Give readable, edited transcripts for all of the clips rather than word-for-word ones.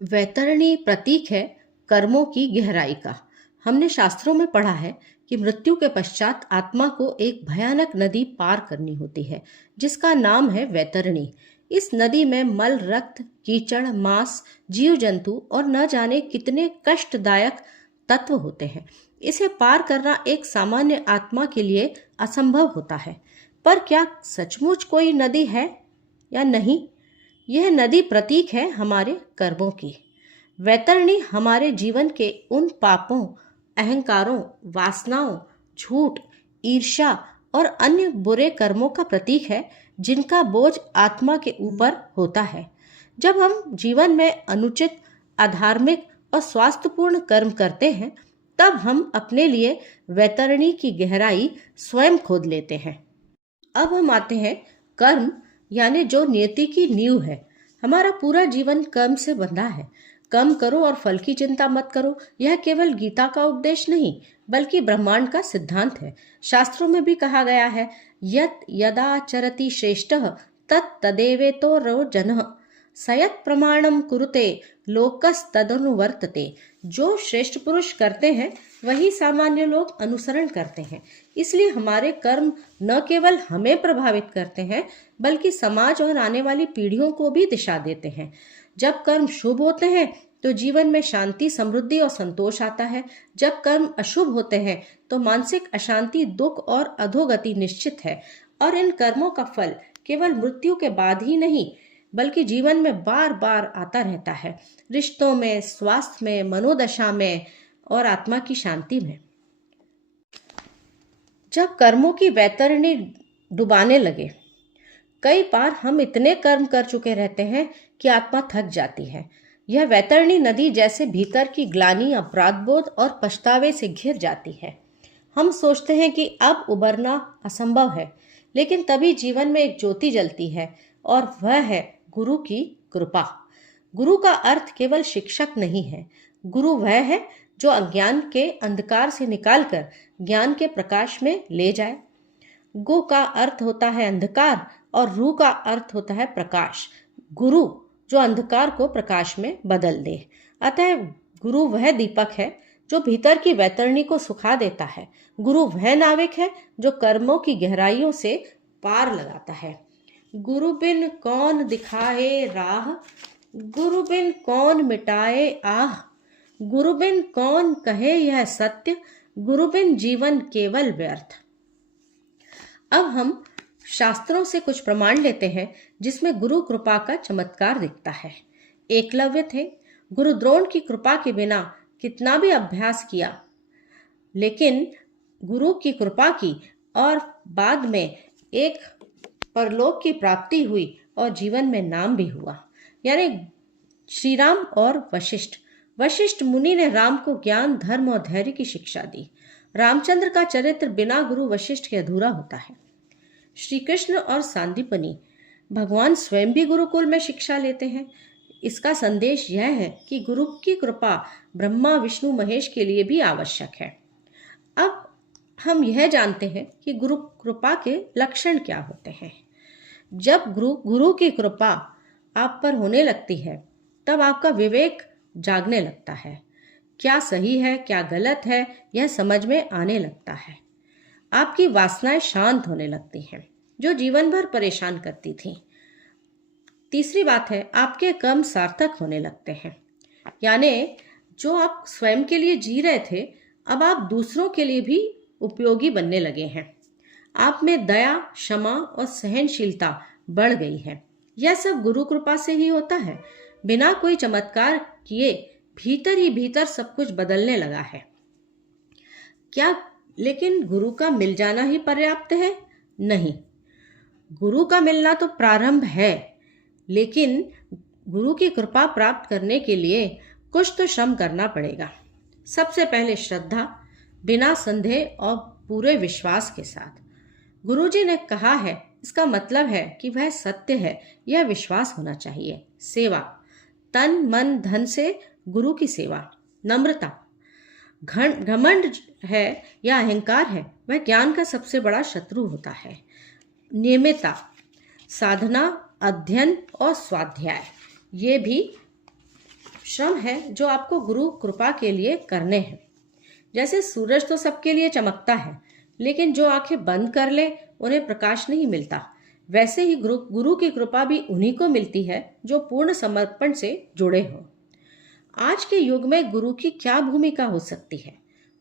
वैतरणी प्रतीक है कर्मों की गहराई का। हमने शास्त्रों में पढ़ा है कि मृत्यु के पश्चात आत्मा को एक भयानक नदी पार करनी होती है, जिसका नाम है वैतरणी। इस नदी में मल, रक्त, कीचड़, मांस, जीव जंतु और न जाने कितने कष्टदायक तत्व होते हैं। इसे पार करना एक सामान्य आत्मा के लिए असंभव होता है। पर क्या सचमुच कोई नदी है या नहीं? यह नदी प्रतीक है हमारे कर्मों की। वैतरणी हमारे जीवन के उन पापों, अहंकारों, वासनाओं, झूठ, ईर्ष्या और अन्य बुरे कर्मों का प्रतीक है जिनका बोझ आत्मा के ऊपर होता है। जब हम जीवन में अनुचित, अधार्मिक और स्वास्थ्यपूर्ण कर्म करते हैं, तब हम अपने लिए वैतरणी की गहराई स्वयं खोद लेते हैं। अब हम आते हैं कर्म, यानी जो नियति की नींव है। हमारा पूरा जीवन कर्म से बंधा है। कर्म करो और फल की चिंता मत करो, यह केवल गीता का उपदेश नहीं बल्कि ब्रह्मांड का सिद्धांत है। शास्त्रों में भी कहा गया है, यत् यदा चरति श्रेष्ठः तत् तदेवेतो रो जनः सयत् प्रमाणम कुरुते लोकस तदनुवर्तते। जो श्रेष्ठ पुरुष करते हैं वही सामान्य लोग अनुसरण करते हैं। इसलिए हमारे कर्म न केवल हमें प्रभावित करते हैं बल्कि समाज और आने वाली पीढ़ियों को भी दिशा देते हैं। जब कर्म शुभ होते हैं तो जीवन में शांति, समृद्धि और संतोष आता है। जब कर्म अशुभ होते हैं तो मानसिक अशांति, दुख और अधोगति निश्चित है। और इन कर्मों का फल केवल मृत्यु के बाद ही नहीं बल्कि जीवन में बार बार आता रहता है, रिश्तों में, स्वास्थ्य में, मनोदशा में और आत्मा की शांति में। जब कर्मों की वैतरणी डुबाने लगे, कई बार हम इतने कर्म कर चुके रहते हैं कि आत्मा थक जाती है। यह वैतरणी नदी जैसे भीतर की ग्लानि, अपराध बोध और पछतावे से घिर जाती है। हम सोचते हैं कि अब उबरना असंभव है, लेकिन तभी जीवन में एक ज्योति जलती है और वह है गुरु की कृपा। गुरु का अर्थ केवल शिक्षक नहीं है। गुरु वह है जो अज्ञान के अंधकार से निकालकर ज्ञान के प्रकाश में ले जाए। गु का अर्थ होता है अंधकार और रू का अर्थ होता है प्रकाश। गुरु जो अंधकार को प्रकाश में बदल दे। अतः गुरु वह दीपक है जो भीतर की वैतरणी को सुखा देता है। गुरु वह नाविक है जो कर्मों की गहराइयों से पार लगाता है। गुरु बिन कौन दिखाए राह, गुरु बिन कौन मिटाए आह, गुरु बिन कौन कहे यह सत्य, गुरु बिन जीवन केवल व्यर्थ। अब हम शास्त्रों से कुछ प्रमाण लेते हैं जिसमें गुरु कृपा का चमत्कार दिखता है। एकलव्य थे। गुरु द्रोण की कृपा के बिना कितना भी अभ्यास किया, लेकिन गुरु की कृपा की और बाद में एक परलोक की प्राप्ति हुई और जीवन में नाम भी हुआ। यानी श्री राम और वशिष्ठ। वशिष्ठ मुनि ने राम को ज्ञान, धर्म और धैर्य की शिक्षा दी। रामचंद्र का चरित्र बिना गुरु वशिष्ठ के अधूरा होता है। श्री कृष्ण और सांदीपनी, भगवान स्वयं भी गुरुकुल में शिक्षा लेते हैं। इसका संदेश यह है कि गुरु की कृपा ब्रह्मा, विष्णु, महेश के लिए भी आवश्यक है। अब हम यह जानते हैं कि गुरु कृपा के लक्षण क्या होते हैं। जब गुरु की कृपा आप पर होने लगती है तब आपका विवेक जागने लगता है। क्या सही है, क्या गलत है, यह समझ में आने लगता है। आपकी वासनाएं शांत होने लगती हैं जो जीवन भर परेशान करती थीं। तीसरी बात है, आपके कर्म सार्थक होने लगते हैं। यानी जो आप स्वयं के लिए जी रहे थे, अब आप दूसरों के लिए भी उपयोगी बनने लगे हैं। आप में दया, क्षमा और सहनशीलता बढ़ गई है। यह सब गुरु कृपा से ही होता है। बिना कोई चमत्कार किए भीतर ही भीतर सब कुछ बदलने लगा है। क्या लेकिन गुरु का मिल जाना ही पर्याप्त है? नहीं। गुरु का मिलना तो प्रारंभ है, लेकिन गुरु की कृपा प्राप्त करने के लिए कुछ तो श्रम करना पड़ेगा। सबसे पहले श्रद्धा, बिना संदेह और पूरे विश्वास के साथ। गुरुजी ने कहा है, इसका मतलब है कि वह सत्य है, यह विश्वास होना चाहिए। सेवा, तन मन धन से गुरु की सेवा। नम्रता, घमंड है या अहंकार है, वह ज्ञान का सबसे बड़ा शत्रु होता है। नियमितता, साधना, अध्ययन और स्वाध्याय, ये भी श्रम है जो आपको गुरु कृपा के लिए करने हैं। जैसे सूरज तो सबके लिए चमकता है, लेकिन जो आंखें बंद कर ले उन्हें प्रकाश नहीं मिलता। वैसे ही गुरु की कृपा भी उन्हीं को मिलती है जो पूर्ण समर्पण से जुड़े हों। आज के युग में गुरु की क्या भूमिका हो सकती है?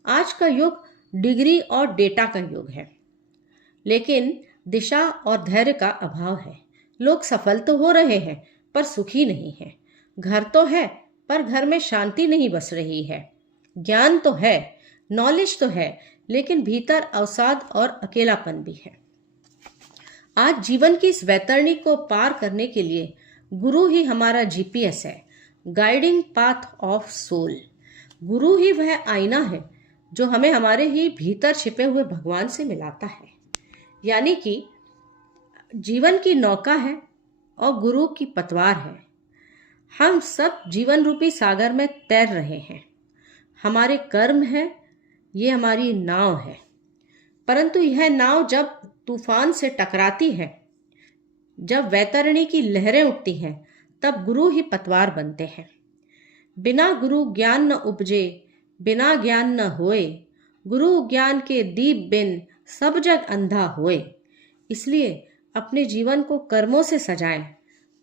आज का युग डिग्री और डेटा का युग है, लेकिन दिशा और धैर्य का अभाव है। लोग सफल तो हो रहे हैं पर सुखी नहीं हैं। घर तो है पर घर में शांति नहीं बस रही है। ज्ञान तो है, नॉलेज तो है, लेकिन भीतर अवसाद और अकेलापन भी है। आज जीवन की इस वैतरणी को पार करने के लिए गुरु ही हमारा जीपीएस है, गाइडिंग पाथ ऑफ सोल। गुरु ही वह आईना है जो हमें हमारे ही भीतर छिपे हुए भगवान से मिलाता है। यानी कि जीवन की नौका है और गुरु की पतवार है। हम सब जीवन रूपी सागर में तैर रहे हैं। हमारे कर्म है, ये हमारी नाव है। परंतु यह नाव जब तूफान से टकराती है, जब वैतरणी की लहरें उठती हैं, तब गुरु ही पतवार बनते हैं। बिना गुरु ज्ञान न उपजे, बिना ज्ञान न होए। गुरु ज्ञान के दीप बिन सब जग अंधा होए। इसलिए अपने जीवन को कर्मों से सजाएं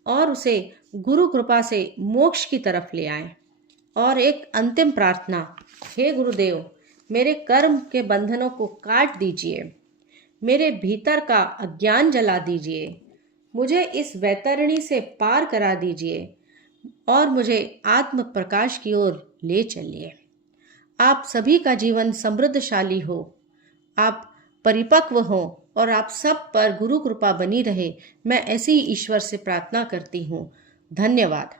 और उसे गुरु कृपा से मोक्ष की तरफ ले आएं। और एक अंतिम प्रार्थना, हे गुरुदेव, मेरे कर्म के बंधनों को काट दीजिए, मेरे भीतर का अज्ञान जला दीजिए, मुझे इस वैतरणी से पार करा दीजिए और मुझे आत्म प्रकाश की ओर ले चलिए। आप सभी का जीवन समृद्धशाली हो, आप परिपक्व हो और आप सब पर गुरु कृपा बनी रहे। मैं ऐसी ही ईश्वर से प्रार्थना करती हूँ। धन्यवाद।